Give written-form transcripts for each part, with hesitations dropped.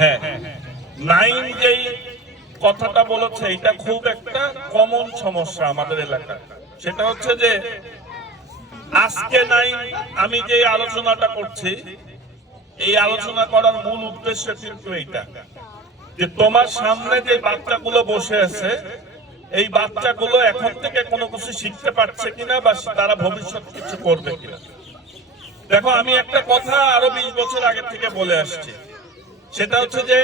হ্যাঁ, নাইন যেই কথাটা বলেছে এটা খুব একটা কমন সমস্যা আমাদের এলাকায়। সেটা হচ্ছে যে আজকে নাইন, আমি যে আলোচনাটা করছি এই আলোচনা করার মূল উদ্দেশ্য কিন্তু এইটা যে তোমার সামনে যে বাচ্চাগুলো বসে আছে এই বাচ্চাগুলো এখন থেকে কোনো কিছু শিখতে পারছে কিনা বা তারা ভবিষ্যৎ কিছু করবে কিনা। দেখো, আমি একটা কথা আরো 20 বছর আগে থেকে বলে আসছি, সেটা হচ্ছে যে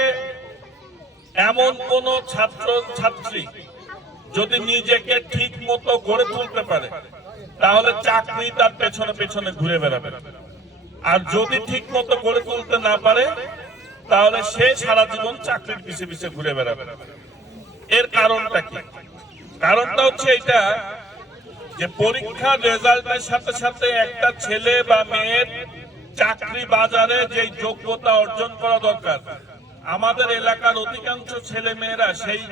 এমন কোন ছাত্র ছাত্রী যদি নিজেকে ঠিক মতো গড়ে তুলতে পারে তাহলে চাকরি তার পেছনে পেছনে ঘুরে বেড়াবে, আর যদি ঠিক মতো গড়ে তুলতে না পারে তাহলে সে সারা জীবন চাকরির পিছে পিছে ঘুরে বেড়াবে। এর কারণটা কি? কারণটা হচ্ছে এটা যে পরীক্ষার রেজাল্টের সাথে সাথে একটা ছেলে বা মেয়ের চাকরি বাজারে যে যোগ্যতা অর্জন করা দরকার, আমাদের এলাকার অধিকাংশ ছেলে মেয়েরা সেই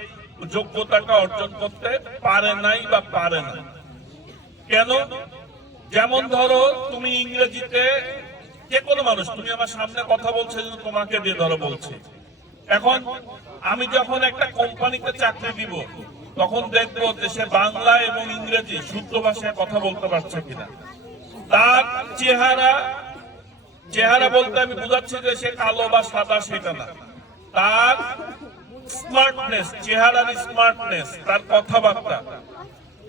যোগ্যতাটা অর্জন করতে পারে নাই বা পারে না। কেন? যেমন ধরো, তুমি ইংরেজিতে যে কোনো মানুষ, তুমি আমার সামনে কথা বলছো, তোমাকে দিয়ে ধরো বলছি, এখন আমি যখন একটা কোম্পানিতে চাকরি দিব তখন দেখবো যে সে বাংলা এবং ইংরেজি শুদ্ধ ভাষায় কথা বলতে পারছে কিনা। তার চেহারা বলতে আমি বুঝাচ্ছি যে সে কালো বা সাদা সেটা না, তার স্মার্টনেস, চেহারার স্মার্টনেস, তার কথাবার্তা।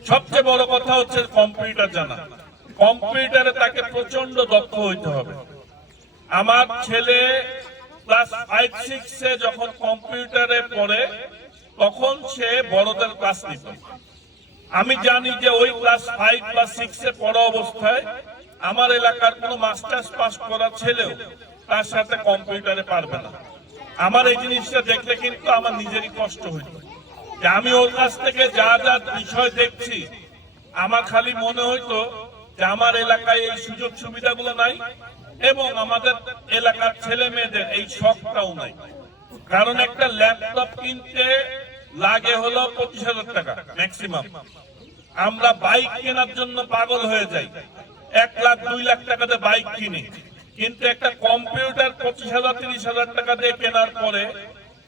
সবচেয়ে বড় কথা হচ্ছে কম্পিউটার জানা। কম্পিউটারে তাকে প্রচন্ড দক্ষ হইতে হবে। আমার ছেলে ক্লাস 5-6 যখন কম্পিউটারে পড়ে তখন সে বড়দের ক্লাস নিত। আমি জানি যে ওই ক্লাস 5 বা 6 পড়া অবস্থায় আমার এলাকার কোন মাস্টার্স পাস করা ছেলেও তার সাথে কম্পিউটারে পারবে না। আমার এই জিনিসটা দেখলে কিন্তু আমার নিজেরই কষ্ট হইত যে আমি ওর কাছ থেকে যা যা বিষয় দেখছি, আমার খালি মনে হইতো যে আমার এলাকায় এই সুযোগ সুবিধাগুলো নাই এবং আমাদের এলাকার ছেলে মেয়েদের এই শখটাও নাই। কারণ একটা ল্যাপটপ কিনতে লাগে হলো 25,000 টাকা ম্যাক্সিমাম। আমরা বাইক কেনার জন্য পাগল হয়ে যাই, 1 লাখ 2 লাখ টাকাতে বাইক কিনি, কিন্তু একটা কম্পিউটার 25,000-30,000 টাকা দিয়ে কেনার পরে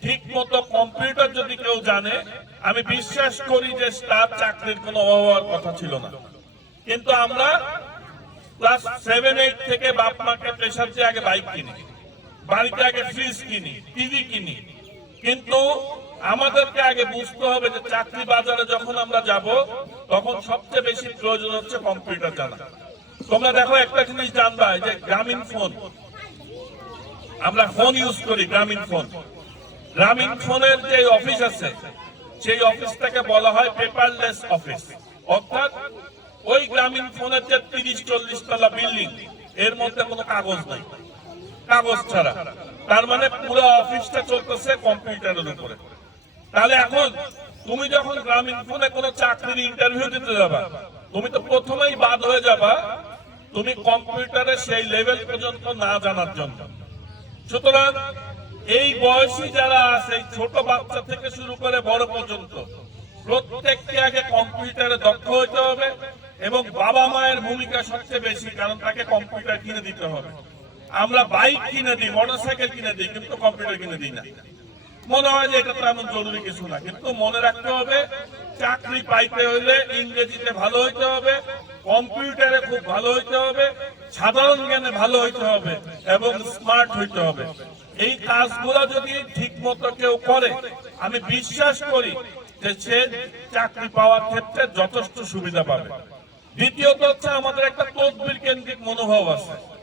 ঠিক মতো কম্পিউটার যদি কেউ জানে, আমি বিশ্বাস করি যে তার চাকরির কোনো অভাব হওয়ার কথা ছিল না। কিন্তু আমরা ক্লাস 7-8 থেকে বাপ মাকে প্রেশার দিয়ে আগে বাইক কিনি, বাড়িতে আগে ফ্রিজ কিনি, টিভি কিনি, কিন্তু আমাদেরকে আগে বুঝতে হবে যে চাকরি বাজারে যখন আমরা যাব তখন সবচেয়ে বেশি প্রয়োজন হচ্ছে কম্পিউটার জানা। তোমরা দেখো, একটা জিনিস জানবা যে গ্রামীণ ফোন, আমরা ফোন ইউজ করি, গ্রামীণ ফোনের যে অফিস আছে সেই অফিসটাকে বলা হয় পেপারলেস অফিস। অর্থাৎ ওই গ্রামীণ ফোনের যে 30-40 তলা বিল্ডিং, এর মধ্যে কোনো কাগজ নাই, কাগজ ছাড়া। তার মানে পুরো অফিসটা চলতেছে কম্পিউটারের উপরে। তাহলে এখন তুমি যখন গ্রামীণ ফোনে কোনো চাকরির ইন্টারভিউ দিতে যাবা, তুমি তো প্রথমেই বাদ হয়ে যাবা তুমি কম্পিউটারে সেই লেভেল পর্যন্ত না জানার জন্য। সুতরাং এই বয়সী যারা আছে, ছোট বাচ্চা থেকে শুরু করে বড় পর্যন্ত, প্রত্যেককে আগে কম্পিউটারে দক্ষ হইতে হবে এবং বাবা মায়ের ভূমিকা সবচেয়ে বেশি, কারণ তাকে কম্পিউটার কিনে দিতে হবে। আমরা বাইক কিনে দিই, মোটরসাইকেল কিনে দিই, কিন্তু কম্পিউটার কিনে দিই না। মনে হয় যে এটা তো এমন জরুরি কিছু না, কিন্তু মনে রাখতে হবে চাকরি পাইতে হইলে ইংরেজিতে ভালো হইতে হবে, কম্পিউটারে খুব ভালো হইতে হবে, সাধারণ জ্ঞানে ভালো হইতে হবে এবং স্মার্ট হইতে হবে। এই কাজগুলো যদি ঠিক মতো কেউ করে, আমি বিশ্বাস করি যে সে চাকরি পাওয়ার ক্ষেত্রে যথেষ্ট সুবিধা পাবে। দ্বিতীয়ত হচ্ছে আমাদের একটা তদবির কেন্দ্রিক মনোভাব আছে।